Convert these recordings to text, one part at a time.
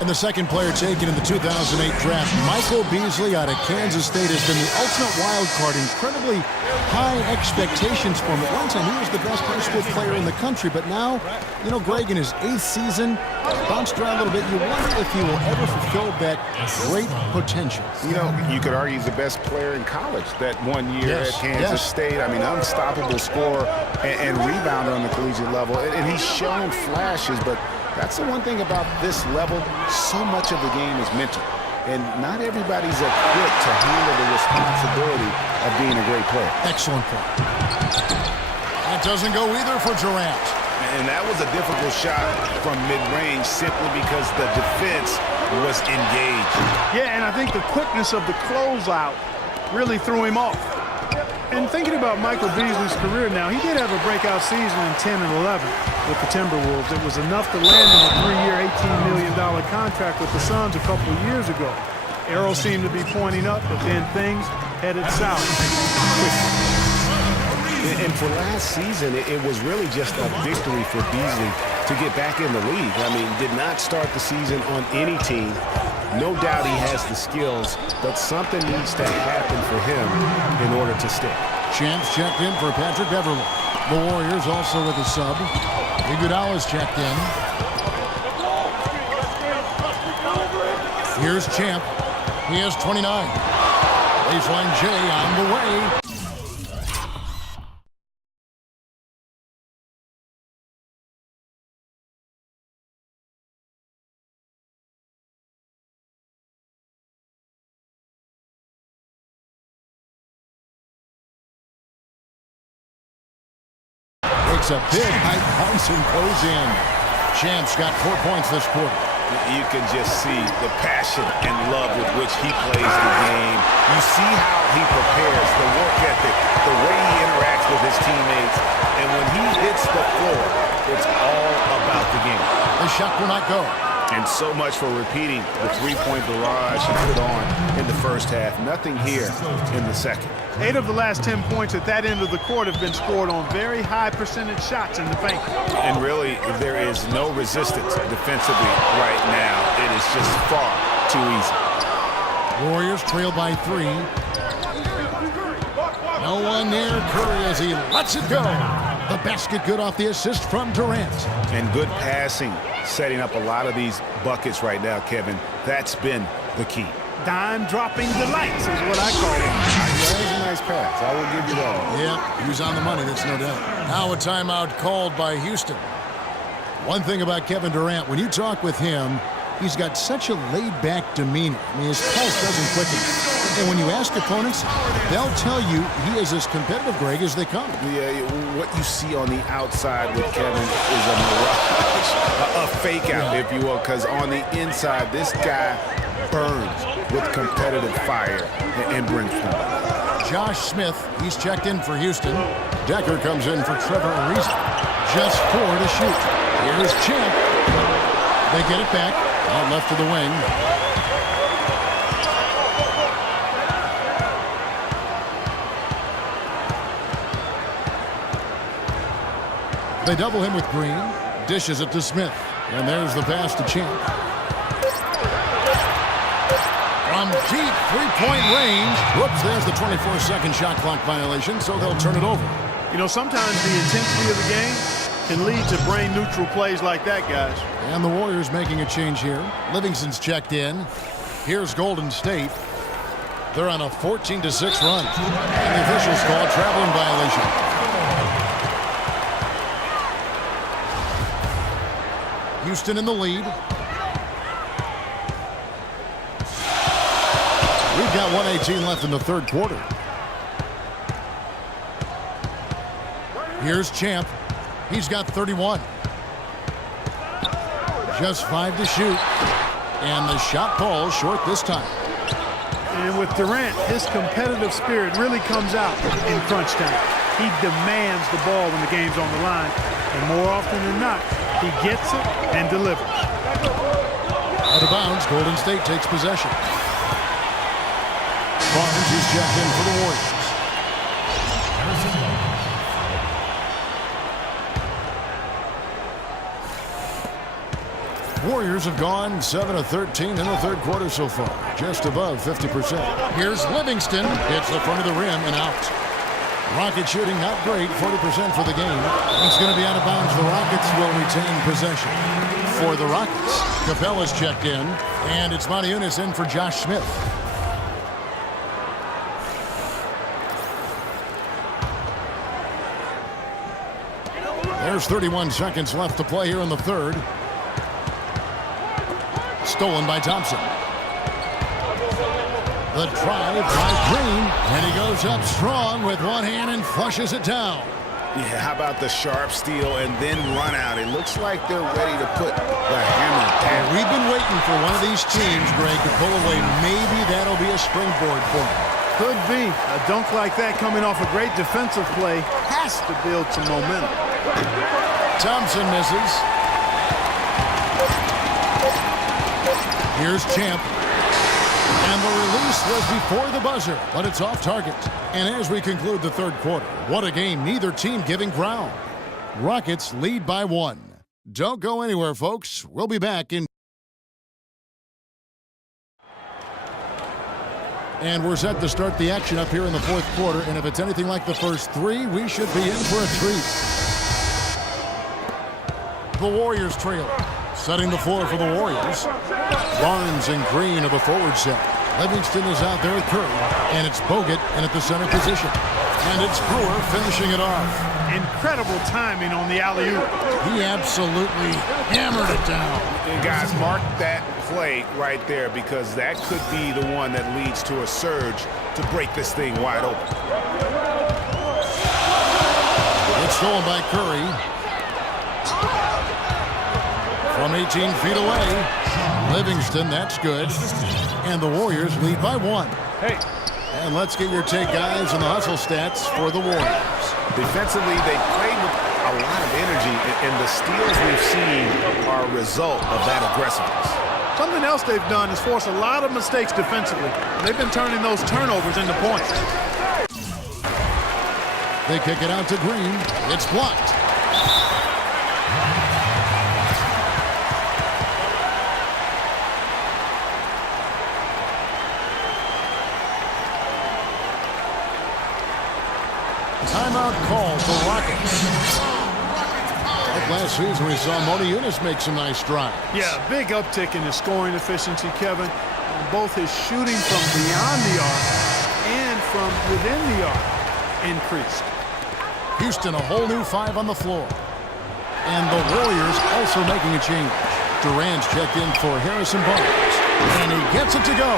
And the second player taken in the 2008 draft, Michael Beasley out of Kansas State, has been the ultimate wild card. Incredibly high expectations for him. At one time, he was the best high school player in the country. But now, you know, Greg, in his 8th season, bounced around a little bit. You wonder if he will ever fulfill that great potential. You know, you could argue he's the best player in college that 1 year at Kansas State. I mean, unstoppable scorer and rebounder on the collegiate level. And he's shown flashes, but that's the one thing about this level. So much of the game is mental. And not everybody's equipped to handle the responsibility of being a great player. Excellent point. That doesn't go either for Durant. And that was a difficult shot from mid-range simply because the defense was engaged. Yeah, and I think the quickness of the closeout really threw him off. And thinking about Michael Beasley's career now, he did have a breakout season in 10 and 11 with the Timberwolves. It was enough to land him a 3-year, $18 million contract with the Suns a couple of years ago. Arrows seemed to be pointing up, but then things headed south quickly. And for last season, it was really just a victory for Beasley to get back in the league. I mean, did not start the season on any team. No doubt he has the skills, but something needs to happen for him in order to stick. Champs checked in for Patrick Beverly. The Warriors also with a sub. Iguodala's checked in. Here's Champ. He has 29. Baseline J on the way. Takes a big high bounce and goes in. Champ's got 4 points this quarter. You can just see the passion and love with which he plays the game. You see how he prepares, the work ethic, the way he interacts with his teammates. And when he hits the floor, it's all about the game. The shot will not go. And so much for repeating the three-point barrage he put on in the first half. Nothing here in the second. 8 of the last 10 points at that end of the court have been scored on very high percentage shots in the paint. And really, there is no resistance defensively right now. It is just far too easy. Warriors trail by 3. No one near Curry as he lets it go. The basket good off the assist from Durant. And good passing, setting up a lot of these buckets right now, Kevin. That's been the key. Dime dropping delights is what I call it. That was a nice pass. I will give you that. Yeah, he was on the money, that's no doubt. Now a timeout called by Houston. One thing about Kevin Durant, when you talk with him, he's got such a laid-back demeanor. I mean, his pulse doesn't quicken. And when you ask opponents, they'll tell you he is as competitive, Greg, as they come. Yeah, what you see on the outside with Kevin is a mirage, a fake out, if you will, because on the inside, this guy burns with competitive fire and brimstone. Josh Smith, he's checked in for Houston. Decker comes in for Trevor Ariza. Just 4 to shoot. Here's Champ. They get it back. Out left to the wing. They double him with Green. Dishes it to Smith. And there's the pass to Champ. From deep three-point range. Whoops, there's the 24-second shot clock violation, so they'll turn it over. You know, sometimes the intensity of the game can lead to brain-neutral plays like that, guys. And the Warriors making a change here. Livingston's checked in. Here's Golden State. They're on a 14-6 run. And the officials call a traveling violation. Houston in the lead. We've got 1:18 left in the third quarter. Here's Champ. He's got 31. Just 5 to shoot. And the shot falls short this time. And with Durant, his competitive spirit really comes out in crunch time. He demands the ball when the game's on the line. And more often than not, he gets it and delivers. Out of bounds, Golden State takes possession. Barnes is checked in for the Warriors. Warriors have gone 7 of 13 in the third quarter so far, just above 50%. Here's Livingston, hits the front of the rim and out. Rocket shooting not great, 40% for the game. It's going to be out of bounds. The Rockets will retain possession. For the Rockets, Capella's checked in, and it's Moniunas in for Josh Smith. There's 31 seconds left to play here in the third. Stolen by Thompson. The drive by Green, and he goes up strong with one hand and flushes it down. Yeah, how about the sharp steal and then run out? It looks like they're ready to put the hammer down. We've been waiting for one of these teams, Greg, to pull away. Maybe that'll be a springboard for them. Could be. A dunk like that coming off a great defensive play has to build some momentum. Thompson misses. Here's Champ. And the release was before the buzzer, but it's off target. And as we conclude the third quarter, what a game, neither team giving ground. Rockets lead by 1. Don't go anywhere, folks. We'll be back in. And we're set to start the action up here in the fourth quarter. And if it's anything like the first 3, we should be in for a treat. The Warriors trail. Setting the floor for the Warriors. Barnes and Green of the forward set. Livingston is out there with Curry. And it's Bogut in at the center position. And it's Brewer finishing it off. Incredible timing on the alley-oop. He absolutely hammered it down. And guys, mark that play right there because that could be the one that leads to a surge to break this thing wide open. It's stolen by Curry. From 18 feet away, Livingston, that's good. And the Warriors lead by 1. Hey. And let's get your take, guys, on the hustle stats for the Warriors. Defensively, they played with a lot of energy, and the steals we've seen are a result of that aggressiveness. Something else they've done is force a lot of mistakes defensively. They've been turning those turnovers into points. They kick it out to Green. It's blocked. Timeout call for Rockets. Like last season, we saw Moniunas make some nice strides. Yeah, big uptick in his scoring efficiency, Kevin. Both his shooting from beyond the arc and from within the arc increased. Houston, a whole new 5 on the floor. And the Warriors also making a change. Durant's checked in for Harrison Barnes. And he gets it to go.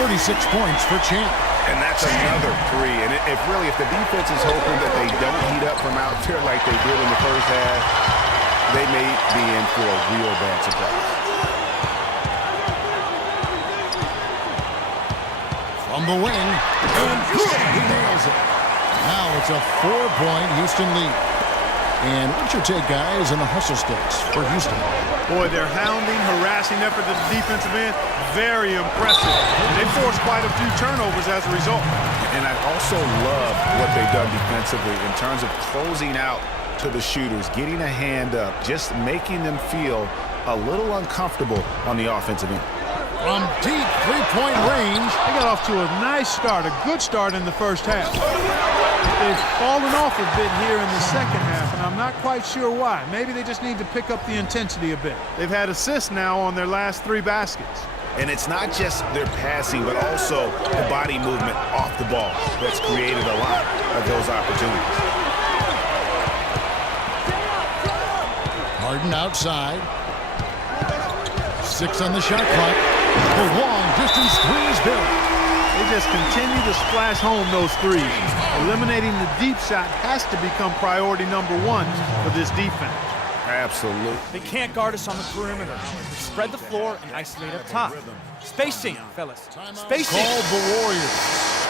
36 points for Champ. And that's another 3. And if the defense is hoping that they don't heat up from out there like they did in the first half, they may be in for a real bad surprise. From the wing, and he nails it. Now it's a 4-point Houston lead. And what's your take, guys, on the hustle stats for Houston? Boy, their hounding, harassing effort at the defensive end, very impressive. They forced quite a few turnovers as a result. And I also love what they've done defensively in terms of closing out to the shooters, getting a hand up, just making them feel a little uncomfortable on the offensive end. From deep three-point range. They got off to a nice start, a good start in the first half. They've fallen off a bit here in the second half, and I'm not quite sure why. Maybe they just need to pick up the intensity a bit. They've had assists now on their last 3 baskets. And it's not just their passing, but also the body movement off the ball that's created a lot of those opportunities. Harden outside. 6 on the shot clock. The long distance 3 is good. They just continue to splash home those threes. Eliminating the deep shot has to become priority number 1 for this defense. Absolutely. They can't guard us on the perimeter. We spread the floor and isolate up top. Spacing, fellas. Spacing. Called the Warriors.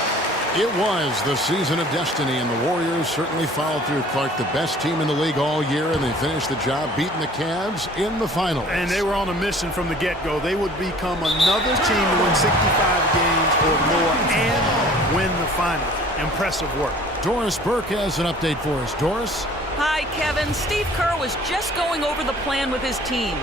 It was the season of destiny, and the Warriors certainly followed through, Clark, the best team in the league all year, and they finished the job beating the Cavs in the finals. And they were on a mission from the get-go. They would become another team to win 65 games or more and win the finals. Impressive work. Doris Burke has an update for us. Doris? Hi, Kevin. Steve Kerr was just going over the plan with his team.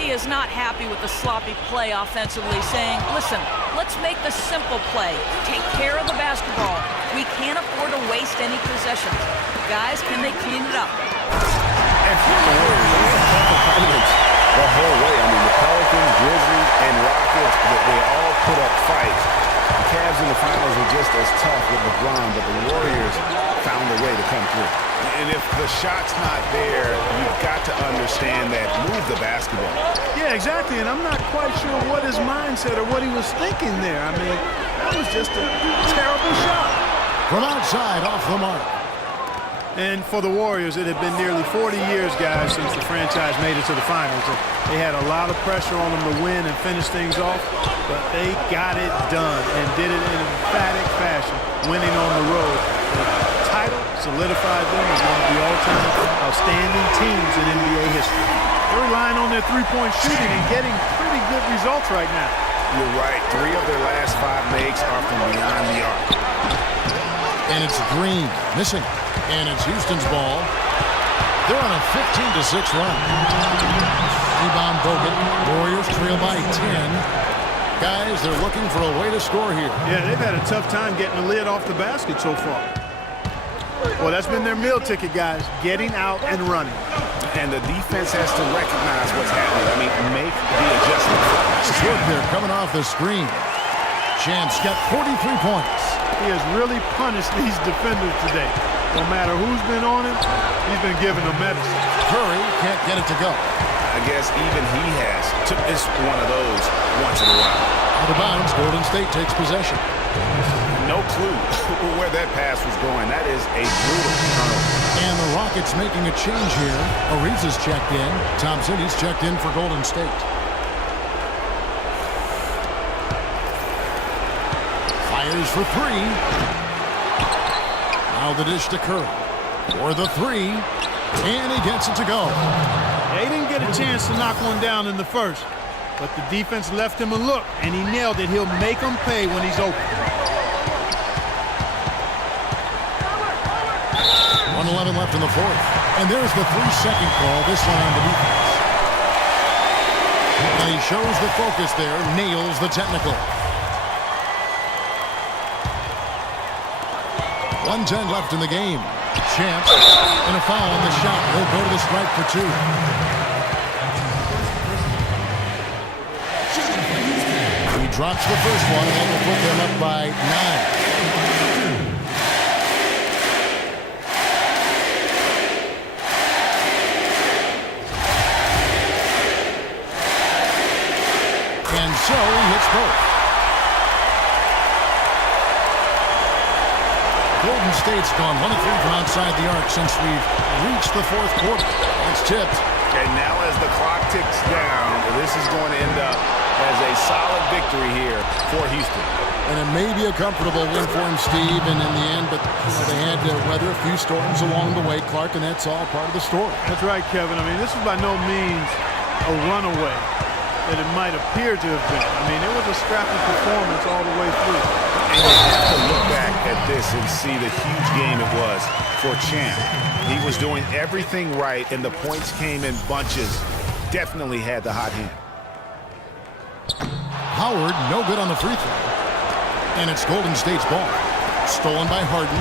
He is not happy with the sloppy play offensively, saying, listen, let's make the simple play. Take care of the basketball. We can't afford to waste any possessions. Guys, can they clean it up? And for the Warriors, they had tough opponents the whole way. I mean, the Pelicans, Grizzlies, and Rockets, they all put up fights. The Cavs in the finals were just as tough with LeBron, but the Warriors found a way to come through. And if the shot's not there, you've got to understand that. Move the basketball. Yeah, exactly, and I'm not quite sure what his mindset or what he was thinking there. I mean, that was just a terrible shot. From outside, off the mark. And for the Warriors, it had been nearly 40 years, guys, since the franchise made it to the finals. They had a lot of pressure on them to win and finish things off, but they got it done and did it in an emphatic fashion, winning on the road. The title solidified them as one of the all-time outstanding teams in NBA history. They're relying on their three-point shooting and getting pretty good results right now. You're right. 3 of their last 5 makes are from beyond the arc. And it's Green missing. And it's Houston's ball. They're on a 15-6 run. Rebound Bogut. Warriors trail by 10. Guys, they're looking for a way to score here. Yeah, they've had a tough time getting the lid off the basket so far. Well, that's been their meal ticket, guys. Getting out and running. And the defense has to recognize what's happening. I mean, make the adjustment. Nice work there coming off the screen. Champ's got 43 points. He has really punished these defenders today. No matter who's been on him, he's been giving them medicine. Curry can't get it to go. I guess even he has. It's one of those once in a while. Out of bounds, Golden State takes possession. No clue where that pass was going. That is a brutal turnover. And the Rockets making a change here. Ariza's checked in. Thompson, he's checked in for Golden State. Fires for 3. Now the dish to Curry. For the 3. And he gets it to go. They didn't get a chance to knock one down in the first. But the defense left him a look, and he nailed it. He'll make them pay when he's open. 1:11 left in the fourth. And there's the 3-second call, this one on the defense. And he shows the focus there, nails the technical. 1:10 left in the game. Champ, and a foul on the shot. He'll go to the strike for 2. He drops the first one, and will put them up by 9. And so he hits both. Golden State's gone 1 of 3 from outside the arc since we've reached the fourth quarter. That's tipped. And now as the clock ticks down, this is going to end up as a solid victory here for Houston. And it may be a comfortable win for him, Steve, and in the end, but they had to weather a few storms along the way, Clark, and that's all part of the story. That's right, Kevin. I mean, this is by no means a runaway that it might appear to have been. I mean, it was a scrappy performance all the way through. And you have to look back at this and see the huge game it was for Champ. He was doing everything right, and the points came in bunches. Definitely had the hot hand. Howard, no good on the free throw. And it's Golden State's ball. Stolen by Harden.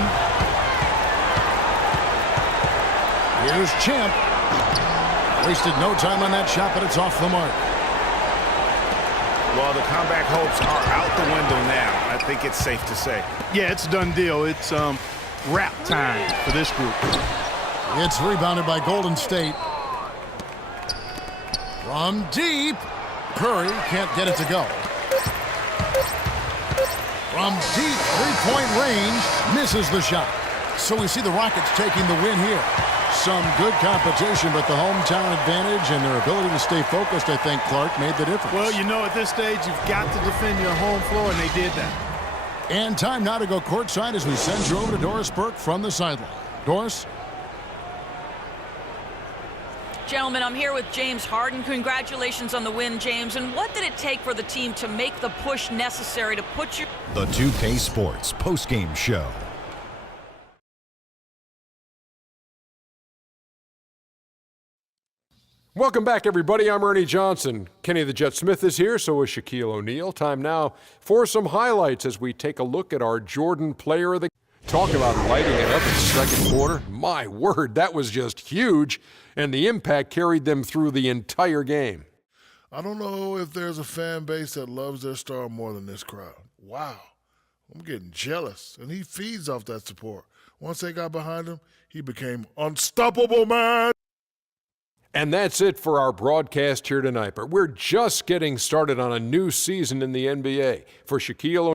Here's Champ. Wasted no time on that shot, but it's off the mark. Well, the comeback hopes are out the window now. I think it's safe to say. Yeah, it's a done deal. It's wrap time for this group. It's rebounded by Golden State. From deep. Curry can't get it to go. From deep three-point range, misses the shot. So we see the Rockets taking the win here. Some good competition, but the hometown advantage and their ability to stay focused, I think, Clark, made the difference. Well, you know, at this stage, you've got to defend your home floor, and they did that. And time now to go courtside as we send you over to Doris Burke from the sideline. Doris? Gentlemen, I'm here with James Harden. Congratulations on the win, James. And what did it take for the team to make the push necessary to put you... The 2K Sports postgame show. Welcome back, everybody. I'm Ernie Johnson. Kenny the Jet Smith is here, so is Shaquille O'Neal. Time now for some highlights as we take a look at our Jordan Player of the Game. Talk about lighting it up in the second quarter. My word, that was just huge, and the impact carried them through the entire game. I don't know if there's a fan base that loves their star more than this crowd. Wow. I'm getting jealous, and he feeds off that support. Once they got behind him, he became unstoppable, man. And that's it for our broadcast here tonight. But we're just getting started on a new season in the NBA. For Shaquille O'Neal.